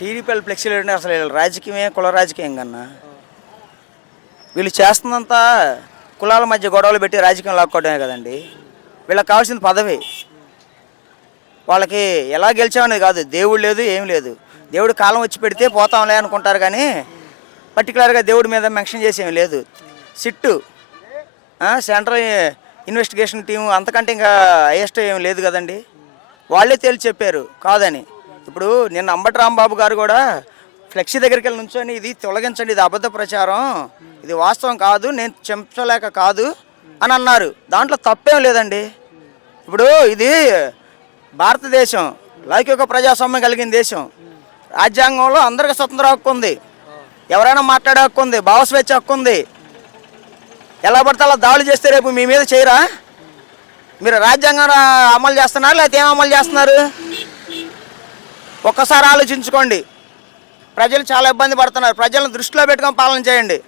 TDP వాళ్ళు ఫ్లెక్సీలు అంటే అసలు వీళ్ళ రాజకీయమే కుల రాజకీయం కన్నా. వీళ్ళు చేస్తున్నంతా కులాల మధ్య గొడవలు పెట్టి రాజకీయం లాక్కోవడమే కదండి. వీళ్ళకి కావాల్సింది పదవి. వాళ్ళకి ఎలా గెలిచామనేది కాదు, దేవుడు లేదు ఏం లేదు. దేవుడు కాలం వచ్చి పెడితే పోతాంలే అనుకుంటారు కానీ పర్టికులర్గా దేవుడి మీద మెన్షన్ చేసేమి లేదు. సిట్టు సెంట్రల్ ఇన్వెస్టిగేషన్ టీం అంతకంటే ఇంకా హైయెస్ట్ ఏం లేదు కదండి. వాళ్ళే తేల్చి చెప్పారు కాదని. ఇప్పుడు నిన్న అంబటి రాంబాబు గారు కూడా ఫ్లెక్సీ దగ్గరికి వెళ్ళి నుంచొని ఇది తొలగించండి, ఇది అబద్ధ ప్రచారం, ఇది వాస్తవం కాదు, నేను చెంచలేక కాదు అని అన్నారు. దాంట్లో తప్పేం లేదండి. ఇప్పుడు ఇది భారతదేశం లౌకిక ప్రజాస్వామ్యం కలిగిన దేశం. రాజ్యాంగంలో అందరికీ స్వతంత్ర హక్కు ఉంది, ఎవరైనా మాట్లాడే హక్కు ఉంది, భావస్వేచ్ఛ హక్కు ఉంది. ఎలా పడితే అలా దాడులు చేస్తే రేపు మీ మీద చేయరా? మీరు రాజ్యాంగం అమలు చేస్తున్నారు లేకపోతే ఏం అమలు చేస్తున్నారు? ఒక్కసారి ఆలోచించుకోండి. ప్రజలు చాలా ఇబ్బంది పడుతున్నారు. ప్రజలను దృష్టిలో పెట్టుకొని పాలన చేయండి.